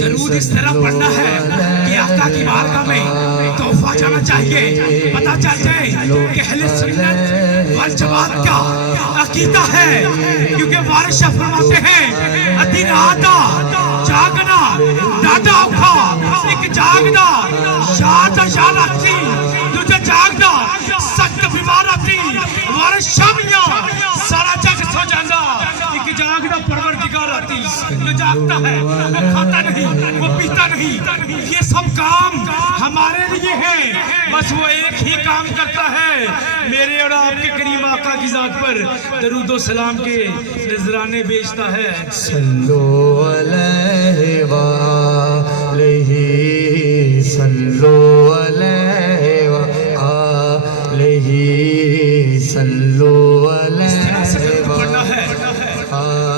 درود اس طرح پڑھنا ہے کہ آقا کی بارگاہ میں تحفہ جانا چاہیے، پتہ چل جائے کہ اہل سنت والجماعت کا عقیدہ ہے، کیونکہ وارث شاہ فرماتے ہیں ادھی راتا جاگنا ڈاڈا اوکھا، ایک جاگنا یاد یاد آتی تجھے جاگنا سخت بیمار آتی، وارث شاہ میاں سارا جگ سو جانا، ایک جاگنا پروردگار آتی، جو جاگتا ہے وہ کھاتا نہیں وہ پیتا نہیں، یہ سب کام ہمارے لیے ہے، بس وہ ایک ہی کام کرتا ہے، میرے اور آپ کے کریم آقا کی ذات پر درود و سلام کے نذرانے بیچتا ہے۔ صلو علیہ وآلہ صلو علیہ وآلہ صلو علیہ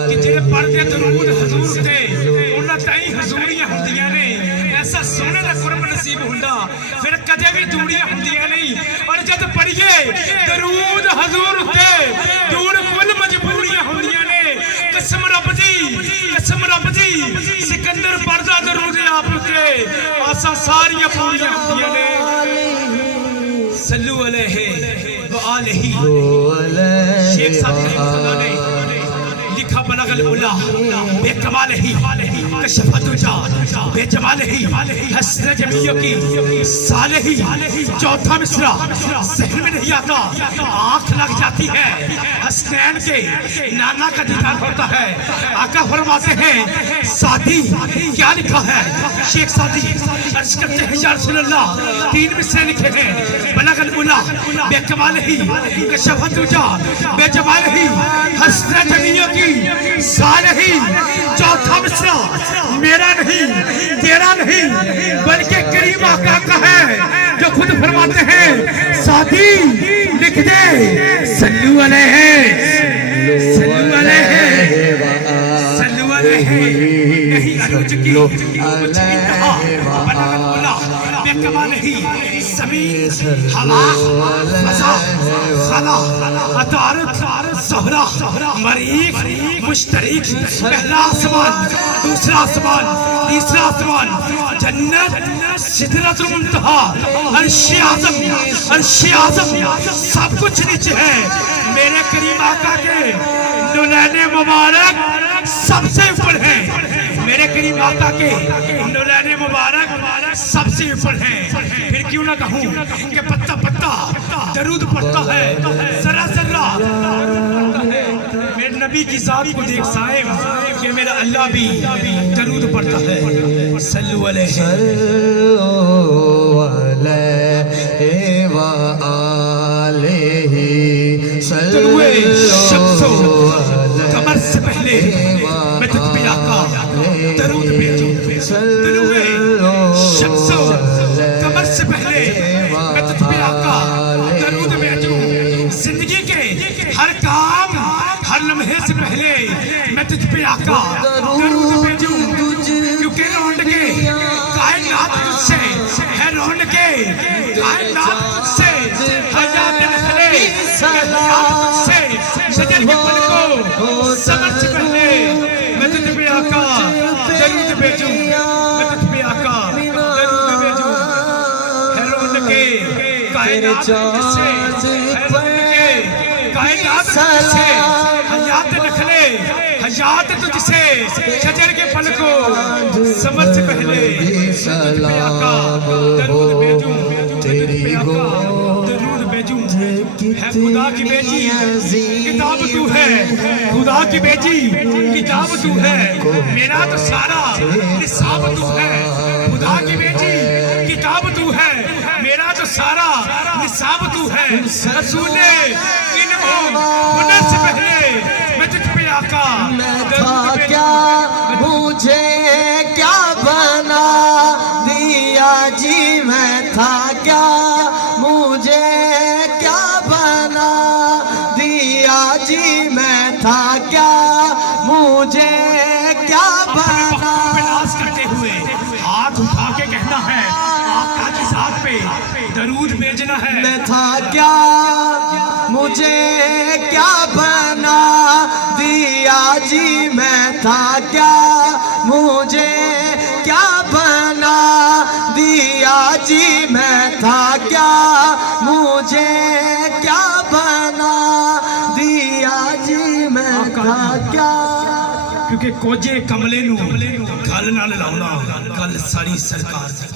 کہ جنہیں پڑھتے درود حضور تے انہاں تائیں حضوریاں ہندیاں نے، ایسا سونے دا قرب نصیب ہوندا پھر کدے بھی دوڑیاں ہندیاں نہیں، اور جد پڑھیے درود حضور تے دوڑ کل مجبوریاں ہندیاں نے، قسم رب دی سکندر پردہ درود آپ تے آسا ساریاں پوریاں ہندیاں نے۔ صلو علیہ وآلہ شیخ صاحب رحمۃ اللہ نے لکھا بلغ العلا بے کمال ہی کشفت جا بے جمال ہی حسن جمیوں کی صالح ہی، چوتھا مصرع ذہن میں نہیں آتا، آنکھ لگ جاتی ہے، حسنین کے نانا کا دیدار ہوتا ہے، آقا فرماتے ہیں سعدی کیا لکھا ہے، شیخ سعدی عرض کرتے ہیں یا رسول اللہ 3 مصرع لکھے ہیں، بلغ العلا بے کمال ہی کشفت جا بے جمال ہی حسن جمیوں کی صالحی، چوتھا مصرع میرا نہیں تیرا نہیں بلکہ کریم آقا کا ہے، جو خود فرماتے ہیں سعدی لکھ دے صلو علیہ صلو علیہ صلو علیہ، یہی عروج کی کچھ انتہا بلغ العلا بے کمال ہی زمین ہوا فضا خلا عطارد زہرہ مریخ مشترک، پہلا آسمان دوسرا آسمان تیسرا آسمان، جنت سدرۃ المنتہا، عرش اعظم سب کچھ نیچے ہے، میرے کریم آقا کے نورین مبارک سب سے اوپر ہے، میرے کریم آقا کے نورین مبارک سب سے اوپر ہیں، پھر کیوں نہ کہوں کہ پتہ پتہ درود پڑھتا ہے، ذرہ ذرہ میرے نبی کی ذات کو دیکھ صاحب کہ میرا اللہ بھی درود پڑھتا ہے۔ صلو علیہ طلوع شمس و قمر سے پہلے میں تجھ پہ آقا درود بھیجوں، طلوع شمس و قمر سے پہلے میں تجھ پہ آقا درود بھیجوں، زندگی کے ہر کام ہر لمحے سے پہلے میں تجھ پہ آقا درود بھیجوں، کیونکہ رونڈ کے کائنات تجھ سے ہے، رونڈ کے کائنات تجھ سے حیات نخلے سے شجر کے پھل کو سمر سے پہلے میں تجھ پہ آقا درود بھیجوں، میں تجھ پہ آقا درود بھیجوں، ہے رونڈ کے کائنات تجھ سے، ہے رونڈ کے کائنات تجھ سے، حیات نخلے حیات تجھ سے، شجر کے پھل کو سمر سے پہلے میں تجھ پہ آقا درود بھیجوں، تیری گو درود بھیجوں، ہے خدا کی بیٹی کتاب تو ہے، خدا کی بیٹی کتاب تو ہے، میرا تو سارا نصاب تو ہے، خدا کی بیٹی کتاب تو ہے، میرا تو سارا نصاب تو ہے، رسول ہونے سے پہلے میں تجھ پہ آقا درود بھیجوں، مجھے کیا بنا دیا جی، میں تھا کیا مجھے کیا بنا دیا جی، میں تھا کیا مجھے کیا بنا، کرتے ہوئے ہاتھ اٹھا کے کہنا ہے آقا کی ذات پہ درود بھیجنا ہے. میں تھا کیا مجھے کیا بنا دیا جی میں تھا کیا مجھے کیا بنا دیا جی میں تھا کیا مجھے کیا بنا دیا جی میں تھا کیا. کیونکہ کوجے کملے نو گل نہ لاؤنا گل ساری سرکار دی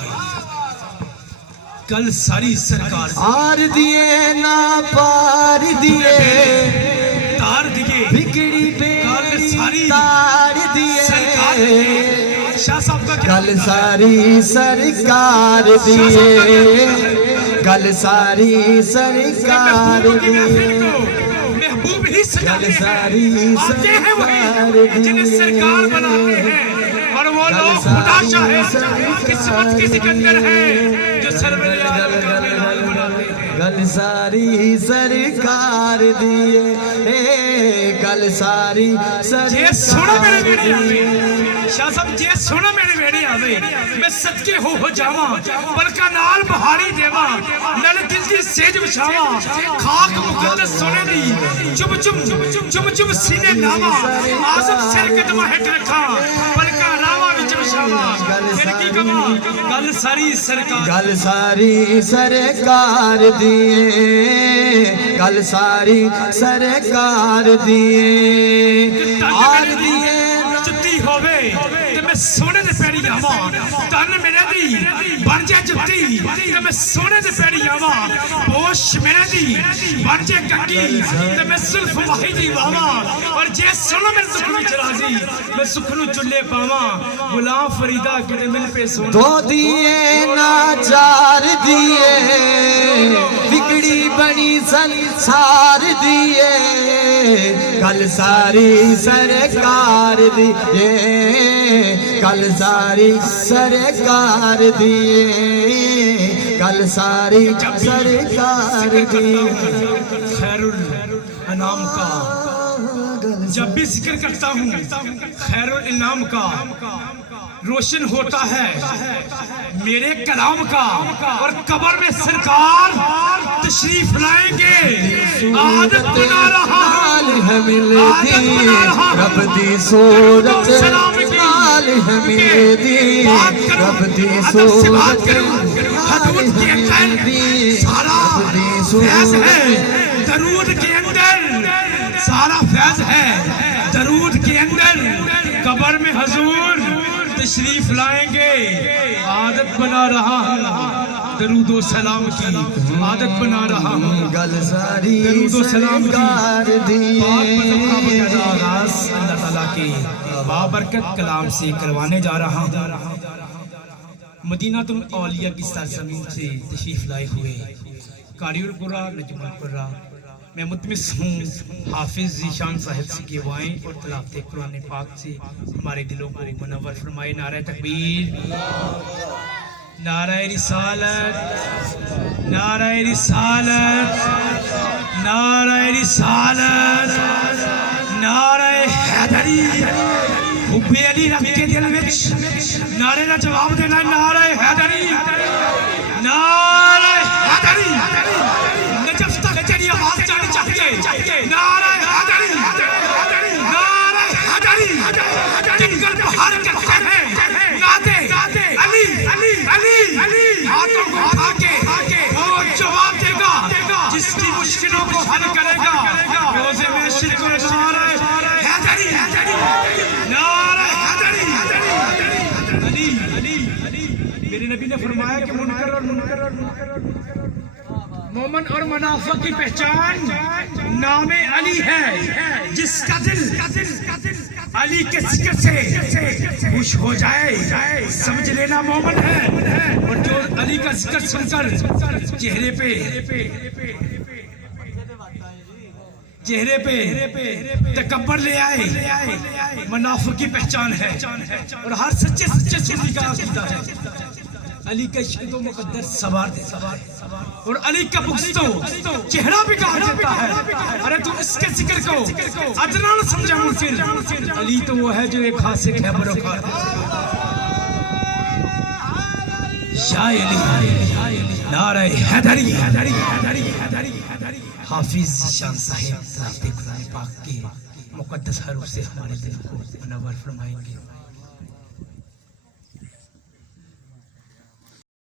گل ساری سرکار دی. آر دیے نہ پار دیے تار دیے بگڑی بے گل ساری تار دیے سرکار دی. شاہ صاحب کا گل ساری سرکار دیے گل ساری سرکار دیے محبوب ہی سجاتے گل ساری آتے ہیں وہی سرکار جنہیں سرکار بناتے ہیں. اور وہ لوگ خدا چاہے قسمت کی سکندر ہے جو سرور عالم کا مینار بناتے ہیں. گل ساری سرکار دیے گل ساری جے سونا میرے بیڑے سرکار آوے شاہ صاحب جے سونا میرے بیڑے آوے میں صدقے ہو جاواں بلکہ نال بہاری دیواں نل دل دی سیج بچھاواں خاک مقدس سونے دی چم چم چم چم سینے لاواں آزم سر قدمہ ہٹ رکھاں بلکہ راواں وچ بچھاواں پھر کی کہاں گل ساری سرکار گل ساری سرکار دیے گل ساری سرکار دیے آر دیے جتی ہووے تے میں سونے دے پیری آواں تن میرے دی بن جائے جتی تے میں سونے دے پیری آواں پوش میرے دی بن جائے گنگی تے میں زلف واہی دی واواں اور جے سونا میں سکھنو چرازی میں سکھنو چلے پاواں غلام فریدہ کتے مل پہ سونا دو دیے ناچار دیے بگڑی بنی سنسار دیے گل ساری سرکار دیے گل ساری سرکار دیے گل ساری سرکار دیے. خیر الانام کا جب بھی ذکر کرتا ہوں خیر الانام کا روشن ہوتا ہے میرے کلام کا اور قبر میں سرکار تشریف لائیں گے. عادت بنا رہا رب دی صورت نال ہے میری رب دی صورت حدود کے اندر سارا فیض ہے درود کے اندر سارا فیض ہے درود کے اندر قبر میں حضور تشریف لائیں گے. عادت بنا رہا ہوں درود و سلام کی عادت بنا رہا ہوں گل ساری درود و سلام سرکار دیے آغاز اللہ تعالیٰ کے بابرکت کلام سے کروانے جا رہا ہوں. مدینہ الاولیاء کی سرزمین سے تشریف لائے ہوئے قاری القرآن نجم القرآن میں متمس ہوں حافظ ذیشان صاحب سے کی وائیں اور تلاوت قرآن پاک سے ہمارے دلوں کو منور فرمائے. نعرہ تکبیر نعرہ رسالت نعرہ رسالت نعرہ رسالت نعرہ حیدری حب علی رب کے دل وچ نعرے دا جواب دینا نعرہ حیدری نعرہ حیدری نجف تک تیری آواز جانی چاہیے نعرہ حیدری نعرہ حیدری تنگل بہار کرتے ہیں نعرہ علی علی علی ہاتھوں کو اٹھا کے وہ جواب دے گا جس کی مشکلوں کو حل کرے گا روزے میں شرک و نعرہ حیدری نعرہ حیدری علی میرے نبی نے فرمایا کہ منکر اور مومن اور منافق کی پہچان نام علی ہے. جس کا دل علی کے ذکر سے خوش ہو جائے سمجھ لینا مومن ہے اور جو علی کا ذکر سن کر چہرے پہ تکبر لے آئے منافق کی پہچان ہے. اور ہر سچے سنی کا عقیدہ ہے علی کا عشق و مقدر سوار دیتا ہے اور علی کا بغض تو چہرہ بھی کہا جاتا ہے. ارے تم اس کے ذکر کو ادنا نہ سمجھا ممکن علی تو وہ ہے جو ایک ہاتھ سے خیبر اٹھا یا علی نعرہ حیدری حافظ شان صاحب قرآن پاک کے مقدس حروف سے ہمارے دل کو منور فرمائیں گے.